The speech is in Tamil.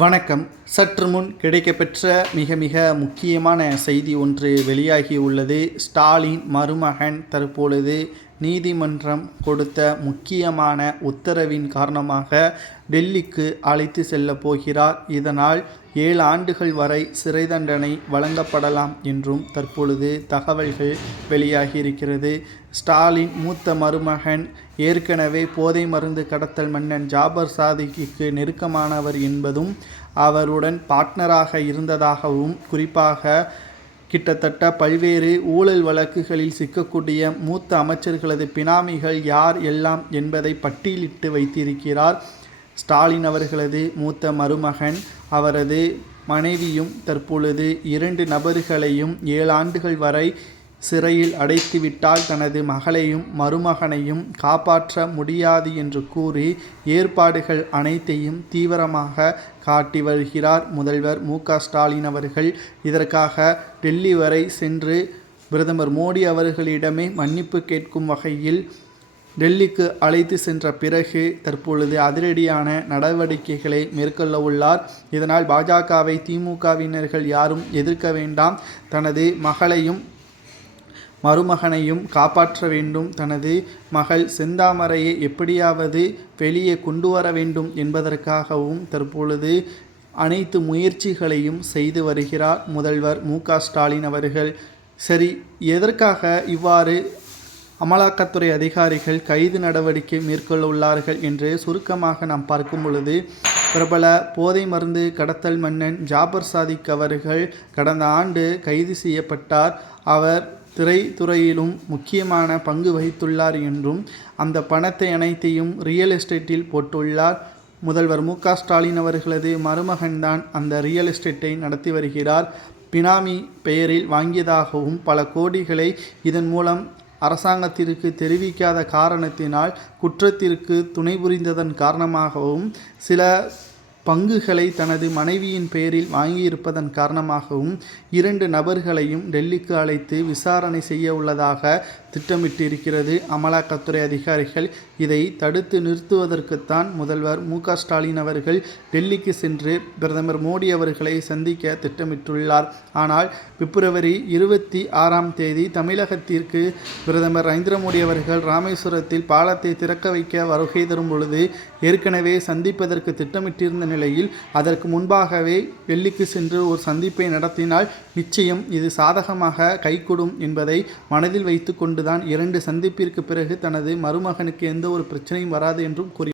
வணக்கம். சற்று முன் கிடைக்கப்பெற்ற மிக மிக முக்கியமான செய்தி ஒன்று வெளியாகியுள்ளது. ஸ்டாலின் மருமகன் தற்பொழுது நீதிமன்றம் கொடுத்த முக்கியமான உத்தரவின் காரணமாக டெல்லிக்கு அழைத்து செல்லப் போகிறார். இதனால் 7 ஆண்டுகள் வரை சிறை தண்டனை வழங்கப்படலாம் என்றும் தற்பொழுது தகவல்கள் வெளியாகியிருக்கிறது. ஸ்டாலின் மூத்த மருமகன் ஏற்கனவே போதை மருந்து கடத்தல் மன்னன் ஜாபர் சாதிக்கு நெருக்கமானவர் என்பதும், அவருடன் பார்ட்னராக இருந்ததாகவும், குறிப்பாக கிட்டத்தட்ட பல்வேறு ஊழல் வழக்குகளில் சிக்கக்கூடிய மூத்த அமைச்சர்களது பினாமிகள் யார் எல்லாம் என்பதை பட்டியலிட்டு வைத்திருக்கிறார் ஸ்டாலின் அவர்களது மூத்த மருமகன். அவரது மனைவியும் தற்பொழுது 2 நபர்களையும் 7 ஆண்டுகள் வரை சிறையில் அடைத்துவிட்டால் தனது மகளையும் மருமகனையும் காப்பாற்ற முடியாது என்று கூறி ஏற்பாடுகள் அனைத்தையும் தீவிரமாக காட்டி வருகிறார் முதல்வர் மு.க.ஸ்டாலின் அவர்கள். இதற்காக டெல்லி வரை சென்று பிரதமர் மோடி அவர்களிடமே மன்னிப்பு கேட்கும் வகையில் டெல்லிக்கு அழைத்து சென்ற பிறகு தற்பொழுது அதிரடியான நடவடிக்கைகளை மேற்கொள்ள உள்ளார். இதனால் பாஜகவை திமுகவினர்கள் யாரும் எதிர்க்க வேண்டாம், தனது மகளையும் மருமகனையும் காப்பாற்ற வேண்டும், தனது மகள் செந்தாமரையை எப்படியாவது வெளியே கொண்டு வர வேண்டும் என்பதற்காகவும் தற்பொழுது அனைத்து முயற்சிகளையும் செய்து வருகிறார் முதல்வர் மு.க.ஸ்டாலின் அவர்கள். சரி, எதற்காக இவ்வாறு அமலாக்கத்துறை அதிகாரிகள் கைது நடவடிக்கை மேற்கொள்ள உள்ளார்கள் என்று சுருக்கமாக நாம் பார்க்கும் பொழுது, பிரபல போதை மருந்து கடத்தல் மன்னன் ஜாபர் சாதிக் அவர்கள் கடந்த ஆண்டு கைது செய்யப்பட்டார். அவர் திரைத்துறையிலும் முக்கியமான பங்கு வகித்துள்ளார் என்றும், அந்த பணத்தை அனைத்தையும் ரியல் எஸ்டேட்டில் போட்டுள்ளார். முதல்வர் மு.க.ஸ்டாலின் அவர்களது மருமகன்தான் அந்த ரியல் எஸ்டேட்டை நடத்தி வருகிறார். பினாமி பெயரில் வாங்கியதாகவும் பல கோடிகளை இதன் மூலம் அரசாங்கத்திற்கு தெரிவிக்காத காரணத்தினால் குற்றத்திற்கு துணை புரிந்ததன் காரணமாகவும், சில பங்குகளை தனது மனைவியின் பெயரில் வாங்கியிருப்பதன் காரணமாகவும் 2 நபர்களையும் டெல்லிக்கு அழைத்து விசாரணை செய்ய உள்ளதாக திட்டமிட்டிருக்கிறது அமலாக்கத்துறை அதிகாரிகள். இதை தடுத்து நிறுத்துவதற்குத்தான் முதல்வர் மு.க.ஸ்டாலின் அவர்கள் டெல்லிக்கு சென்று பிரதமர் மோடி அவர்களை சந்திக்க திட்டமிட்டுள்ளார். ஆனால் பிப்ரவரி 26ஆம் தேதி தமிழகத்திற்கு பிரதமர் நரேந்திர மோடி அவர்கள் ராமேஸ்வரத்தில் பாலத்தை திறக்க வைக்க வருகை தரும் பொழுது ஏற்கனவே சந்திப்பதற்கு திட்டமிட்டிருந்த நிலையில் அதற்கு முன்பாகவே டெல்லிக்கு சென்று ஒரு சந்திப்பை நடத்தினால் நிச்சயம் இது சாதகமாக கைகூடும் என்பதை மனதில் வைத்து கொண்டுதான் 2 சந்திப்பிற்கு பிறகு தனது மருமகனுக்கு எந்த ஒரு பிரச்சனையும் வராது என்றும் கூறி